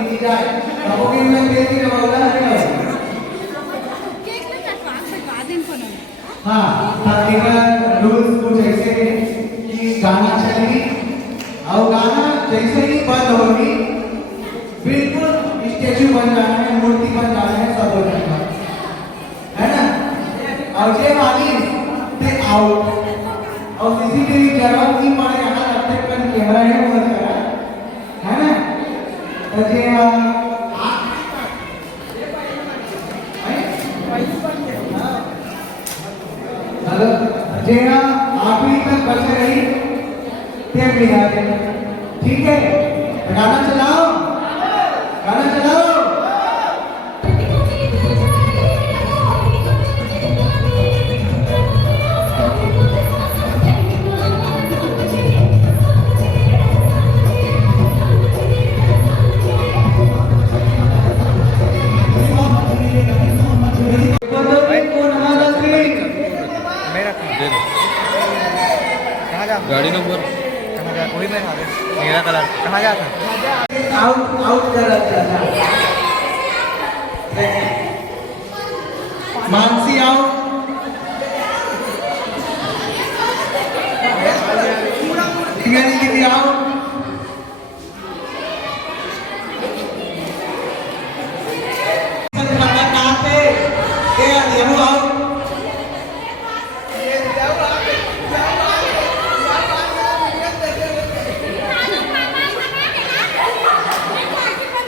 दी जाए अपोगे में केक की रवाला है हाँ तकरीबन रूल्स कुछ ऐसे कि गाना चलेगी और गाना जैसे ही बंद होगी बिल्कुल स्टेचू बन जाना है मूर्ति बन जाना है सब हो जाएगा है ना और ये वाली ते आउट और सीसीटीवी जरूरत नहीं पड़े यहाँ लगते पर कैमरा है वो है ना तो ये हेलो जेना आखिरी तक बचे रही तेज लिखा ठीक है गाना चलाओ गाना चलाओ गाड़ी नंबर कहाँ जा वही में नीला कलर कहाँ जा था आउट आउट कर रहा था मानसी आउट टियानी की आउट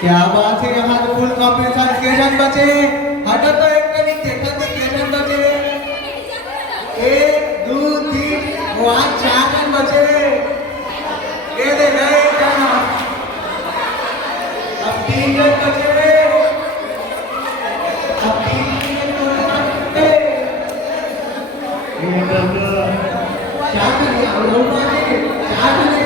क्या बात है यहाँ तो फुल कॉम्पिटिशन के जन बचे हटो तो एक के नीचे कते के जन बचे 1 2 3 वहाँ 4 जन बचे ये दे गए जन अब 3 जन बचे अब 3 जन बचे ये तो 4 जन और लोग बचे 4 जन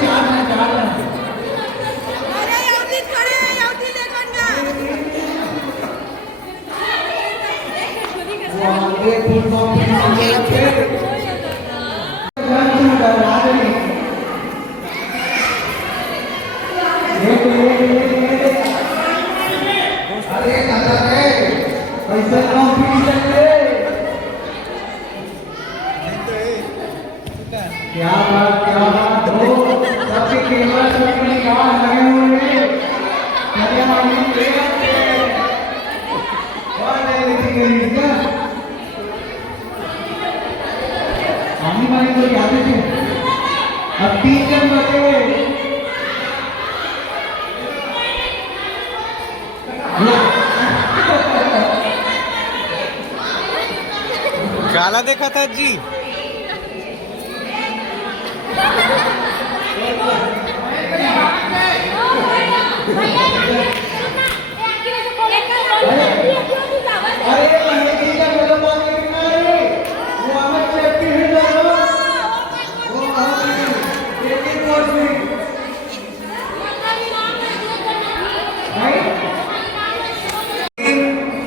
क्या बात हो सबके कैमरा सबके निकाल लगे हुए हैं आने वाली तो याद है अब 3 जन बचे काला देखा था जी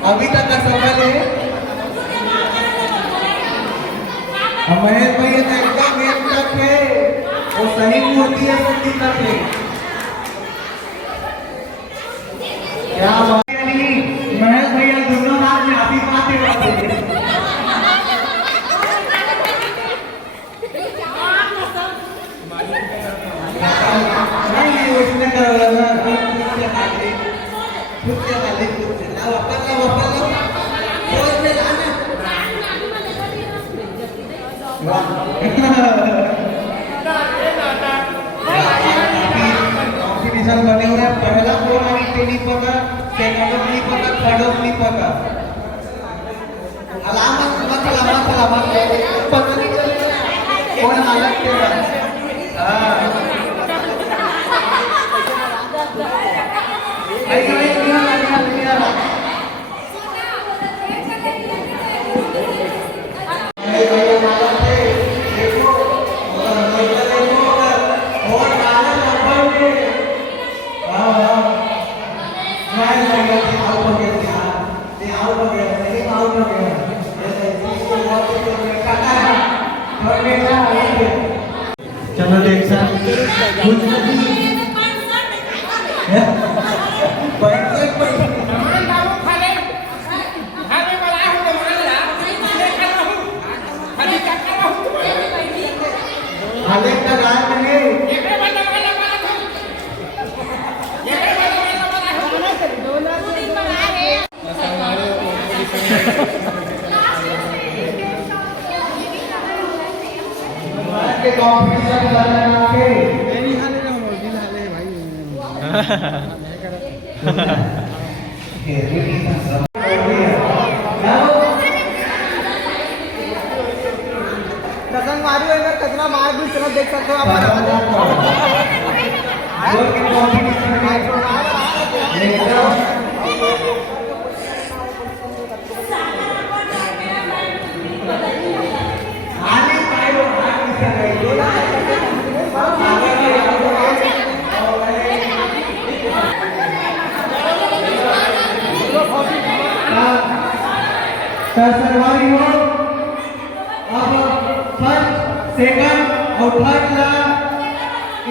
अभी तक का सफल है महेश भैया तो एकदम एक तक है वो सही मूर्ति है सच्ची तक है क्या बात है महेश भैया दोनों हाथ में अभी पाते रहते नहीं उसने करा ना खुद से कॉम्पिटिशन बने हुए हैं पहला फोन नहीं पका सेकंड नहीं पका थर्ड नहीं पका अलामत पता नहीं चलेगा कौन हालत क्या चलो देख सर कॉम्पिटिशन करना के मेरी हाले ना मोदी हाले भाई नहीं कर कसम मारी है कितना मार भी चलो देख सकते हो सरवारी हो अब फर्स्ट सेकंड और थर्ड ला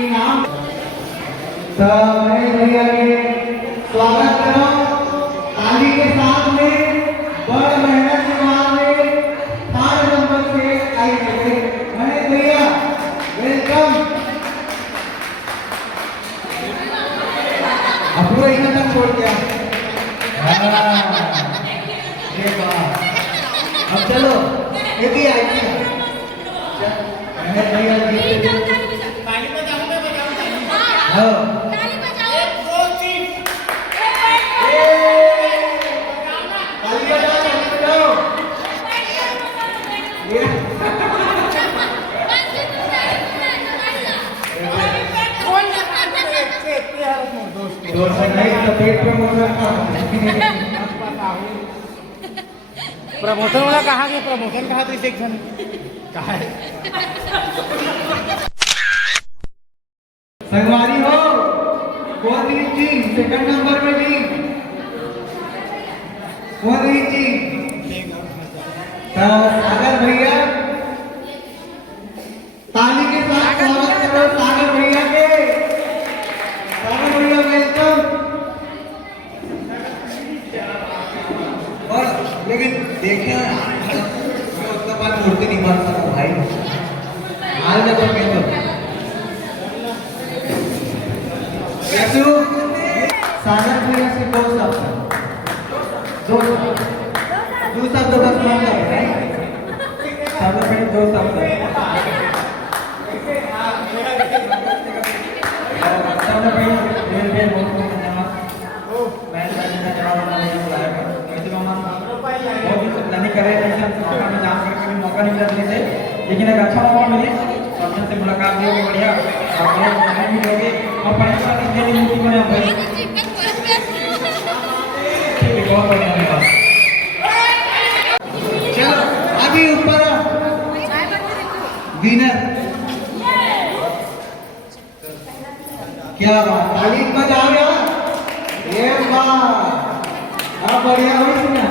इनाम तो मैं भैया के स्वागत करो ताली के साथ में बड़ मेहनत के बाद में 3rd नंबर से आई थे मैं भैया वेलकम अपना इतना तक छोड़ दिया ये बात अब चलो एक ही आई थी हाँ प्रमोशन वाला कहाँ गया प्रमोशन कहाँ थे सेक्शन कहाँ है संगवारी हो कोहली जी 2nd नंबर में जी कोहली जी तो सागर भैया ताली के साथ स्वागत करो सागर भैया के सागर भैया वेलकम और लेकिन देखिए मैं उसका बात मूर्ति नहीं मान सकता भाई हाल में तो कहते कैसे हो सागर भैया से दो शब्द बस मान लो सागर भैया 2 शब्द सागर भैया मेरे पे बहुत प्लानिंग कर रहे थे में जान करके भी मौका नहीं मिला थे लेकिन एक अच्छा मौका मिले सबसे से मुलाकात भी होगी बढ़िया और लोग भी होगी और परिवार की मेरी मूर्ति बने भाई ठीक है बहुत बढ़िया चलो अभी ऊपर विनर क्या बात ताली बजा रहा ये बात अब बढ़िया हो सुना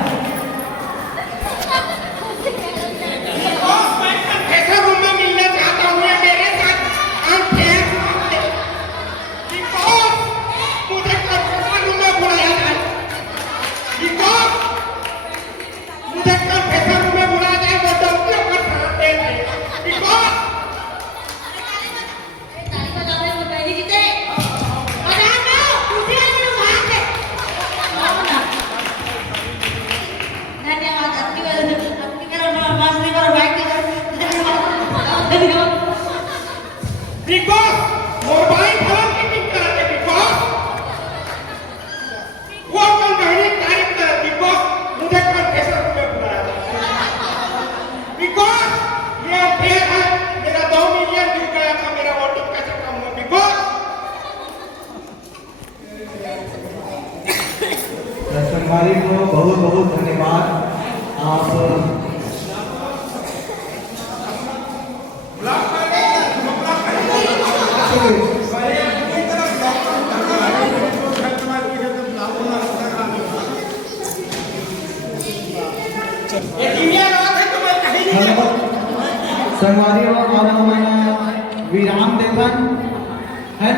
संगवारी को बहुत बहुत धन्यवाद आप संगवारी और विराम देखन है